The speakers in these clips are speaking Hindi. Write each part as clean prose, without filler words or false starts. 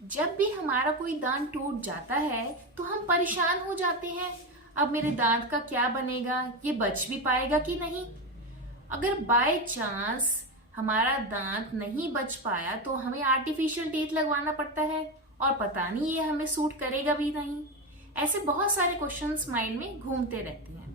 जब भी हमारा कोई दांत टूट जाता है तो हम परेशान हो जाते हैं। अब मेरे दांत का क्या बनेगा, ये बच भी पाएगा कि नहीं। अगर बाय चांस हमारा दांत नहीं बच पाया तो हमें आर्टिफिशियल टीथ लगवाना पड़ता है और पता नहीं ये हमें सूट करेगा भी नहीं। ऐसे बहुत सारे क्वेश्चंस माइंड में घूमते रहते हैं।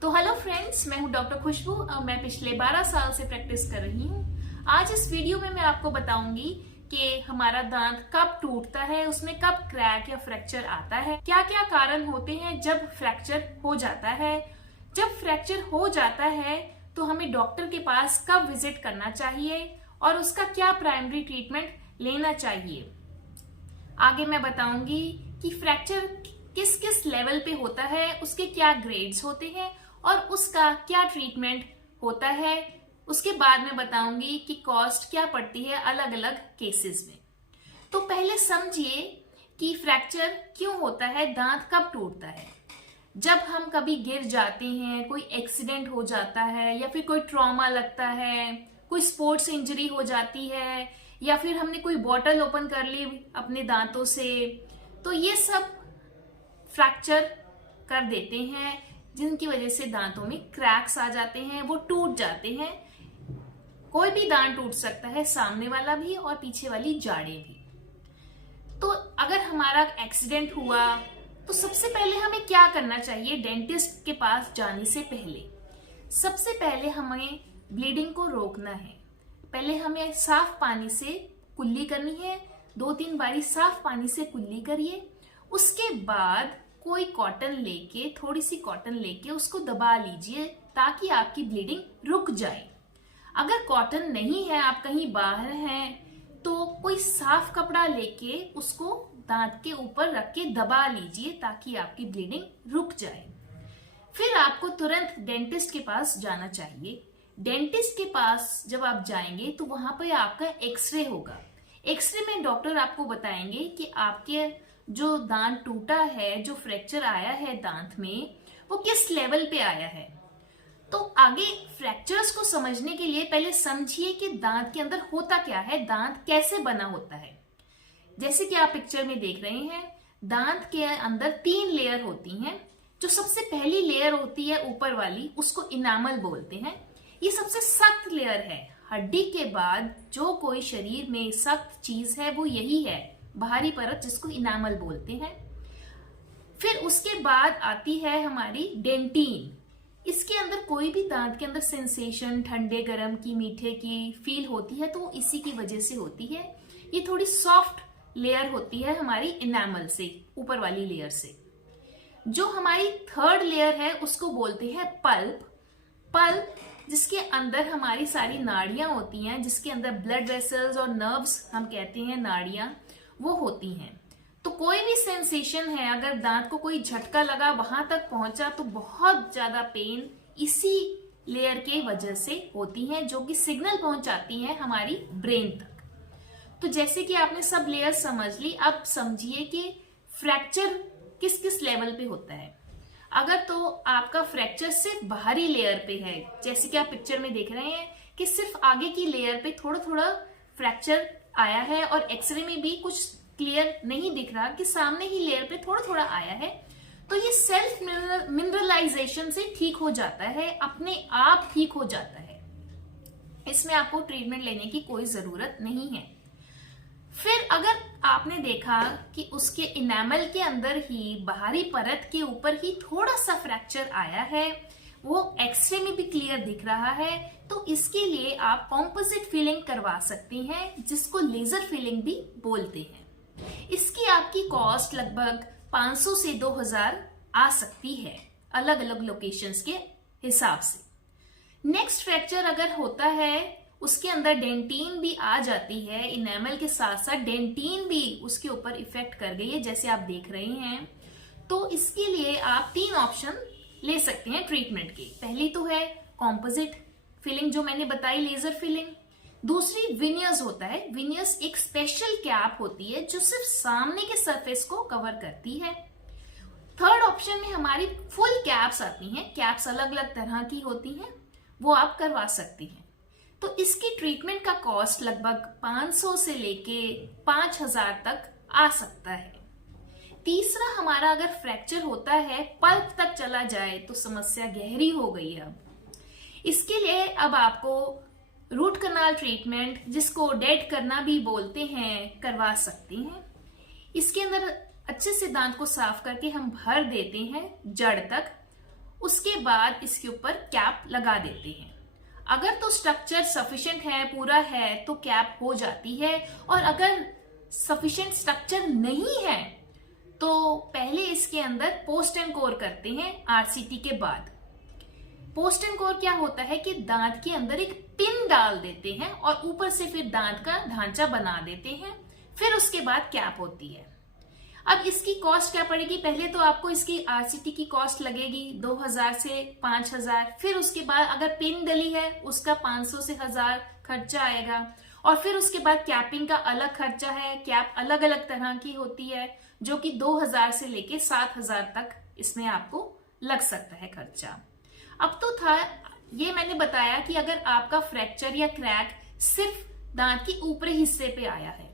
तो हेलो फ्रेंड्स, मैं हूं डॉक्टर खुशबू और मैं पिछले 12 साल से प्रैक्टिस कर रही हूं। आज इस वीडियो में मैं आपको बताऊंगी कि हमारा दांत कब टूटता है, उसमें कब क्रैक या फ्रैक्चर आता है, क्या क्या कारण होते हैं जब फ्रैक्चर हो जाता है। जब फ्रैक्चर हो जाता है तो हमें डॉक्टर के पास कब विजिट करना चाहिए और उसका क्या प्राइमरी ट्रीटमेंट लेना चाहिए। आगे मैं बताऊंगी कि फ्रैक्चर किस किस लेवल पे होता है, उसके क्या ग्रेड्स होते हैं और उसका क्या ट्रीटमेंट होता है। उसके बाद मैं बताऊंगी कि कॉस्ट क्या पड़ती है अलग अलग केसेस में। तो पहले समझिए कि फ्रैक्चर क्यों होता है, दांत कब टूटता है। जब हम कभी गिर जाते हैं, कोई एक्सीडेंट हो जाता है या फिर कोई ट्रॉमा लगता है, कोई स्पोर्ट्स इंजरी हो जाती है या फिर हमने कोई बॉटल ओपन कर ली अपने दांतों से, तो ये सब फ्रैक्चर कर देते हैं जिनकी वजह से दांतों में क्रैक्स आ जाते हैं, वो टूट जाते हैं। कोई भी दांत टूट सकता है, सामने वाला भी और पीछे वाली जाड़ें भी। तो अगर हमारा एक्सीडेंट हुआ तो सबसे पहले हमें क्या करना चाहिए डेंटिस्ट के पास जाने से पहले। सबसे पहले हमें ब्लीडिंग को रोकना है। पहले हमें साफ पानी से कुल्ली करनी है, 2-3 बारी साफ पानी से कुल्ली करिए। उसके बाद कोई कॉटन लेके, थोड़ी सी कॉटन लेके उसको दबा लीजिए ताकि आपकी ब्लीडिंग रुक जाए। अगर कॉटन नहीं है, आप कहीं बाहर हैं, तो कोई साफ कपड़ा लेके उसको दांत के ऊपर रख के दबा लीजिए ताकि आपकी ब्लीडिंग रुक जाए। फिर आपको तुरंत डेंटिस्ट के पास जाना चाहिए। डेंटिस्ट के पास जब आप जाएंगे तो वहां पर आपका एक्सरे होगा। एक्सरे में डॉक्टर आपको बताएंगे कि आपके जो दांत टूटा है, जो फ्रैक्चर आया है दांत में, वो किस लेवल पे आया है। तो आगे फ्रैक्चर्स को समझने के लिए पहले समझिए कि दांत के अंदर होता क्या है, दांत कैसे बना होता है। जैसे कि आप पिक्चर में देख रहे हैं, दांत के अंदर 3 लेयर होती हैं। जो सबसे पहली लेयर होती है ऊपर वाली, उसको इनामल बोलते हैं। ये सबसे सख्त लेयर है। हड्डी के बाद जो कोई शरीर में सख्त चीज है वो यही है, बाहरी परत, जिसको इनामल बोलते हैं। फिर उसके बाद आती है हमारी डेंटिन। इसके अंदर कोई भी दांत के अंदर सेंसेशन, ठंडे गर्म की, मीठे की फील होती है तो इसी की वजह से होती है। ये थोड़ी सॉफ्ट लेयर होती है हमारी इनामल से, ऊपर वाली लेयर से। जो हमारी 3rd लेयर है उसको बोलते हैं पल्प। पल्प जिसके अंदर हमारी सारी नाड़ियां होती हैं, जिसके अंदर ब्लड वेसल्स और नर्व्स, हम कहते हैं नाड़ियां, वो होती हैं। तो कोई भी सेंसेशन है, अगर दांत को कोई झटका लगा, वहां तक पहुंचा, तो बहुत ज्यादा पेन इसी लेयर के वजह से होती है, जो कि सिग्नल पहुंचाती है हमारी ब्रेन तक। तो जैसे कि आपने सब लेयर समझ ली, अब समझिए कि फ्रैक्चर किस किस लेवल पे होता है। अगर तो आपका फ्रैक्चर सिर्फ बाहरी लेयर पे है, जैसे कि आप पिक्चर में देख रहे हैं कि सिर्फ आगे की लेयर पे थोड़ा थोड़ा फ्रैक्चर आया है और एक्सरे में भी कुछ क्लियर नहीं दिख रहा कि सामने ही लेयर पे थोड़ा थोड़ा आया है, तो ये सेल्फ मिनरलाइजेशन से ठीक हो जाता है, अपने आप ठीक हो जाता है। इसमें आपको ट्रीटमेंट लेने की कोई जरूरत नहीं है। फिर अगर आपने देखा कि उसके इनामल के अंदर ही, बाहरी परत के ऊपर ही थोड़ा सा फ्रैक्चर आया है, वो एक्सरे में भी क्लियर दिख रहा है, तो इसके लिए आप कॉम्पोजिट फिलिंग करवा सकते हैं, जिसको लेजर फिलिंग भी बोलते हैं। इसकी आपकी कॉस्ट लगभग 500 से 2000 आ सकती है, अलग अलग लोकेशंस के हिसाब से। नेक्स्ट फ्रैक्चर अगर होता है, उसके अंदर डेंटिन भी आ जाती है, इनेमल के साथ साथ डेंटिन भी उसके ऊपर इफेक्ट कर गई है, जैसे आप देख रहे हैं, तो इसके लिए आप 3 ऑप्शन ले सकते हैं ट्रीटमेंट के। पहली तो है कॉम्पोजिट फिलिंग, जो मैंने बताई, लेजर फिलिंग। दूसरी विनियर्स होता है। विनियर्स एक स्पेशल कैप होती है जो सिर्फ सामने के सरफेस को कवर करती है। 3rd ऑप्शन में हमारी फुल कैप्स आती हैं। कैप्स अलग अलग तरह की होती हैं, वो आप करवा सकती हैं। तो इसकी ट्रीटमेंट का कॉस्ट लगभग 500 से लेके 5000 तक आ सकता है। तीसरा, हमारा अगर फ्रैक्चर होता है, पल्प तक चला जाए तो समस्या गहरी हो गई है। अब इसके लिए अब आपको रूट कनाल ट्रीटमेंट, जिसको डेड करना भी बोलते हैं, करवा सकते हैं। इसके अंदर अच्छे से दांत को साफ करके हम भर देते हैं जड़ तक। उसके बाद इसके ऊपर कैप लगा देते हैं। अगर तो स्ट्रक्चर सफिशिएंट है, पूरा है, तो कैप हो जाती है। और अगर सफिशिएंट स्ट्रक्चर नहीं है तो पहले इसके अंदर पोस्ट एंड कोर करते हैं आरसीटी के बाद। पोस्ट एंड कोर क्या होता है कि दांत के अंदर एक पिन डाल देते हैं और ऊपर से फिर दांत का ढांचा बना देते हैं। फिर उसके बाद कैप होती है। अब इसकी कॉस्ट क्या पड़ेगी? पहले तो आपको इसकी आरसीटी की कॉस्ट लगेगी 2000 से 5000। फिर उसके बाद अगर पिन डली है उसका 500 से 1000 खर्चा आएगा। और फिर उसके बाद कैपिंग का अलग खर्चा है। कैप अलग अलग तरह की होती है जो कि 2000 से लेके 7000 तक इसमें आपको लग सकता है खर्चा। अब तो था ये मैंने बताया कि अगर आपका फ्रैक्चर या क्रैक सिर्फ दांत के ऊपरी हिस्से पे आया है।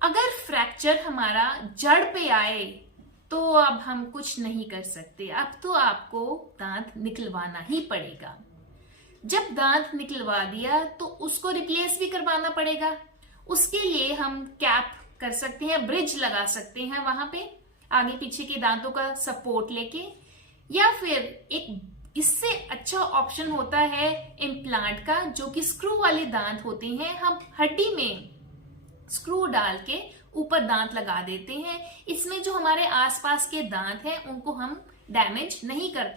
अगर फ्रैक्चर हमारा जड़ पे आए तो अब हम कुछ नहीं कर सकते। अब तो आपको दांत निकलवाना ही पड़ेगा। जब दांत निकलवा दिया तो उसको रिप्लेस भी करवाना पड़ेगा। उसके लिए हम कैप कर सकते हैं, ब्रिज लगा सकते हैं वहां पे आगे पीछे के दांतों का सपोर्ट लेके। या फिर एक इससे अच्छा ऑप्शन होता है इम्प्लांट का, जो कि स्क्रू वाले दांत होते हैं। हम हड्डी में स्क्रू डाल के ऊपर दांत लगा देते हैं। इसमें जो हमारे आसपास के दांत हैं उनको हम डैमेज नहीं करते।